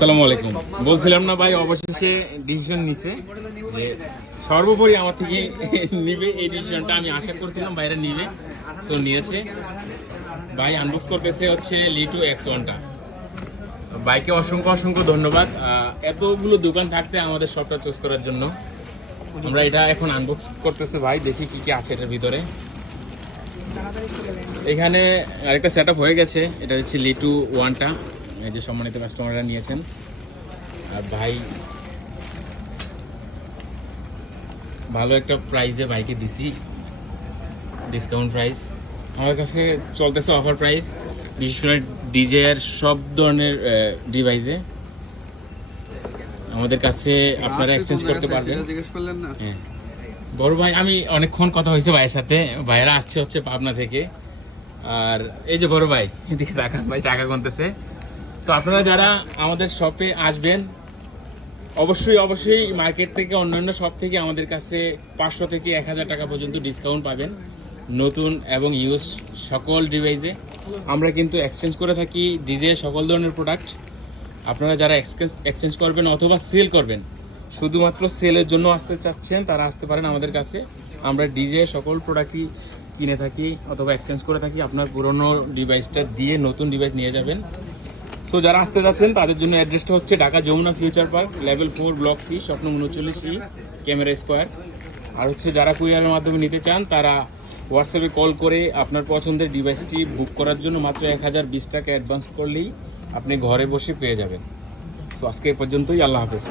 আসসালামু আলাইকুম। বলছিলাম না ভাই, অবশেষে ডিসিশন নিছে যে সর্বোপরি আমার থেকে নিবে। এই ডিসিশনটা আমি আশা করছিলাম বাইরে নিবে, তো নিয়েছে। ভাই আনবক্স করতেছে হচ্ছে লিটু X1টা। বাইকে অসংখ্য অসংখ্য ধন্যবাদ এতগুলো দোকান থাকতে আমাদের শপটা চুজ করার জন্য। আমরা এটা এখন আনবক্স করতেছে ভাই, দেখি কি কি আছে এটার ভিতরে। এখানে আরেকটা সেট আপ হয়ে গেছে, এটা হচ্ছে লিটু 1টা, এই যে সম্মানিত কাস্টমাররা নিয়েছেন। আর ভাই ভালো একটা প্রাইসে বাইকে দিছি, ডিসকাউন্ট প্রাইস। আমার কাছে চলতেছে অফার প্রাইস, বিশেষ করে ডিজে এর সব ধরনের ডিভাইসে আমাদের কাছে আপনারা এক্সচেঞ্জ করতে পারবেন। হ্যাঁ বড় ভাই, আমি অনেকক্ষণ কথা হয়েছে ভাইয়ের সাথে, ভাইয়েরা আসছে হচ্ছে পাবনা থেকে। আর এই যে বড় ভাই, এদিকে দেখান ভাই, টাকা গুনতেছে। তো আপনারা যারা আমাদের শপে আসবেন, অবশ্যই অবশ্যই মার্কেট থেকে অন্যান্য শপ থেকে আমাদের কাছে 500 থেকে 1000 টাকা পর্যন্ত ডিসকাউন্ট পাবেন নতুন এবং ইউজ সকল ডিভাইসে। আমরা কিন্তু এক্সচেঞ্জ করে থাকি ডিজে সকল ধরনের প্রোডাক্ট। আপনারা যারা এক্সচেঞ্জ করবেন অথবা সেল করবেন, শুধুমাত্র সেলের জন্য আসতে চাচ্ছেন, তারা আসতে পারেন আমাদের কাছে। আমরা ডিজে সকল প্রোডাক্টই কিনে থাকি অথবা এক্সচেঞ্জ করে থাকি। আপনার পুরনো ডিভাইসটা দিয়ে নতুন ডিভাইস নিয়ে যাবেন। সো যারা আসতে যাচ্ছেন তাদের জন্য অ্যাড্রেসটা হচ্ছে Dhaka Jamuna future park, level 4, block C, Shwapno 39E, camera square. আর হচ্ছে যারা কুরিয়ারের মাধ্যমে নিতে চান, তারা হোয়াটসঅ্যাপে কল করে আপনার পছন্দের ডিভাইসটি বুক করার জন্য মাত্র 1020 টাকা অ্যাডভান্স করলেই আপনি ঘরে বসে পেয়ে যাবেন। সো আজকে এ পর্যন্তই, আল্লাহ হাফেজ।